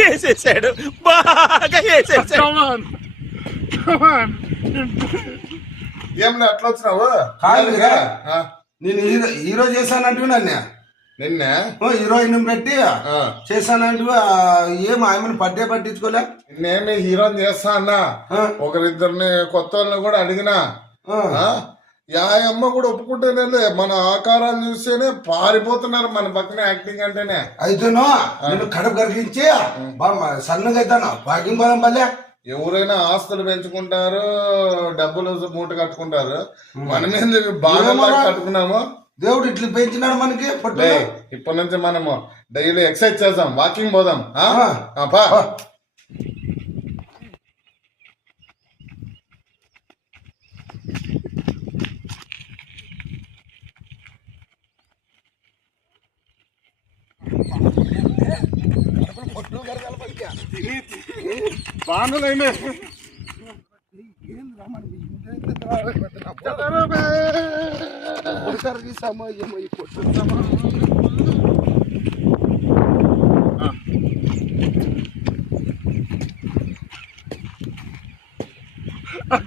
వేసేసాడు బాగా వేసేసాడు Come on. Come on. ఏం లే, అట్లా వచ్చినావు కాదురా. ఆ, నేను హీరో హీరో చేశానంటే నన్ను నిన్న హీరోయిన్ పెట్టి ఆ. చేశానంటే ఏం ఆమెను పట్టే పట్టించుకోలే నేనే హీరోని చేస్తా అన్నా. ఒకరిద్దరిని కొత్త వాళ్ళని కూడా అడిగినా ఆ. ఆ? యాయమ్మ కూడా ఒప్పుకుంటేనే మన ఆకారాన్ని చూస్తేనే పారిపోతున్నారు మన పక్కన యాక్టింగ్ అంటేనే. అయితేనో నేను కడుపు కరిగించి సన్నగా అవుతాను వాకింగ్ పోదాం పల్లె ఎవరైనా ఆస్తులు పెంచుకుంటారు డబ్బులు మూట కట్టుకుంటారు. మనం ఏంది బాగా? కట్టుకున్నాము. దేవుడు ఇట్లా పెంచినాడు మనకి ఇప్పటి నుంచి మనము డైలీ ఎక్సర్సైజ్ చేద్దాం వాకింగ్ పోదాం. ఆ? ఆ. ఆ, పా. బాగుంది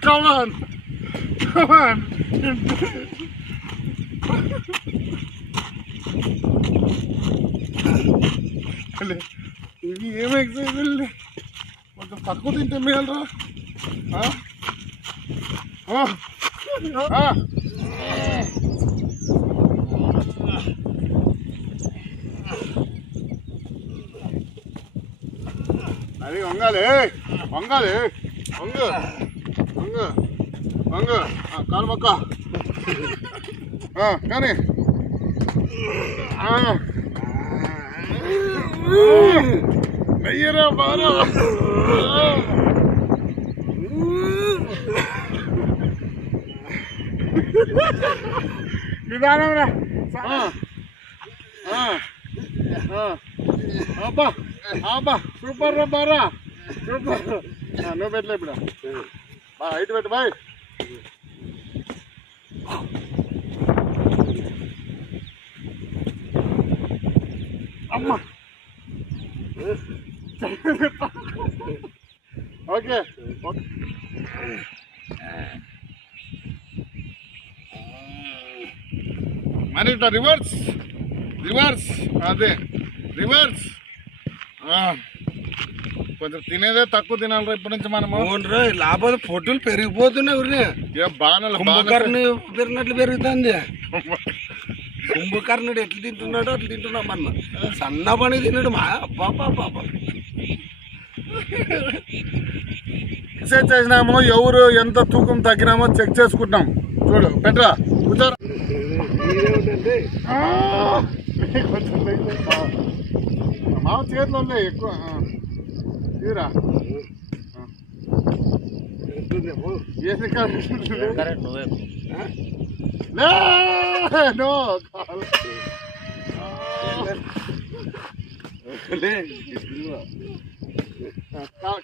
Come on. Come on. లే, ఇవి ఏం ఎక్సైజ్ కొంచెం తక్కువ తింటే మేలరా? అది వంగాలి. వంగాలి. వంగ. వంగ. వంగ. కాలు మొక్క కానీ. ఆ. వెయ్యరా బారా. నిదానం రా. అబ్బా అబ్బా సూపర్ రా బారా. సూపర్. నువ్వు పెట్టలే ఇప్పుడు. బా హైట్ పెట్టు బాయ్. అమ్మా. ఓకే. మరి ఇట్లా రివర్స్ రివర్స్ అదే రివర్స్ ఆ. కొంచెం తినేదే తక్కువ తినాలి ఇప్పటి నుంచి మనము. అవునురా, లేకపోతే పొట్టులు పెరిగిపోతున్నాయి బాణాలు. పెరిగినట్లు పెరుగుతుంది. కుంభకర్ణుడు ఎట్లా తింటున్నాడో అట్లా తింటున్నాం మన సన్న పని తిన్నాడు మా పాప పాప ఎక్సైజ్ చేసినామో ఎవరు ఎంత తూకం తగ్గినామో చెక్ చేసుకుంటాం చూడు పెట్టరా కూర్చోరా. మామ చేతిలో ఉన్నాయి ఎక్కువ ఆ. ఇదిరా No, no, Carl.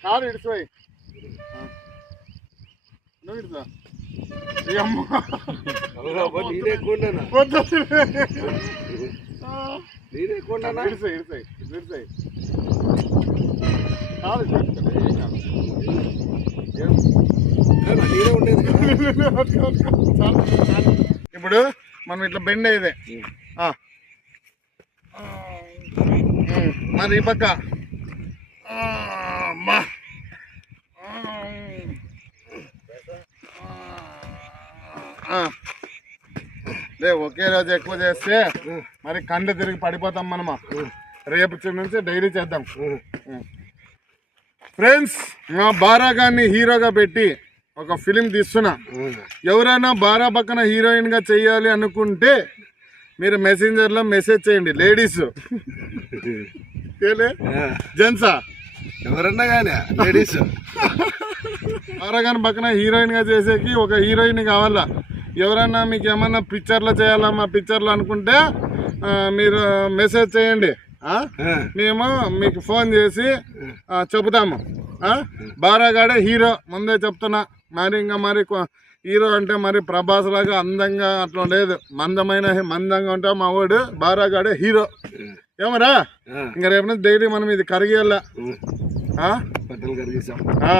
கார் எடுத்து வை இன்னும் எடுத்தா அம்மா நீரே கொண்டனா நீரே கொண்டனா எடுத்து காலேஜ் ఇప్పుడు మనం ఇట్లా బెండ్. ఉమ్, మరి ఈ పక్క. అమ్మా. లే ఒకే రోజు ఎక్కువ చేస్తే మరి కండ్లు తిరిగి పడిపోతాం మనమా. రేపు నుంచి డైరీ చేద్దాం. ఫ్రెండ్స్ మా బారాగాన్ని హీరోగా పెట్టి ఒక ఫిలిం తీస్తున్నా. ఎవరైనా బారా పక్కన హీరోయిన్గా చెయ్యాలి అనుకుంటే మీరు మెసెంజర్లో మెసేజ్ చేయండి. లేడీస్ జెంట్సా ఎవరన్నా కానీ లేడీస్ బారాగాని పక్కన హీరోయిన్గా చేసేకి ఒక హీరోయిన్ కావాలా? ఎవరైనా మీకు ఏమన్నా పిక్చర్లో చేయాలా? మా పిక్చర్లో అనుకుంటే మీరు మెసేజ్ చేయండి? మేము మీకు ఫోన్ చేసి చెబుతాము? బారాగాడే హీరో ముందే చెప్తున్నా. మరి ఇంకా మరి కొ- హీరో అంటే మరి ప్రభాస్ లాగా అందంగా అట్లా లేదు మందమైన మందంగా ఉంటా మా వాడు బారాగాడే హీరో. ఏమరా? ఇంకా రేపు డైలీ మనం ఇది ఆ.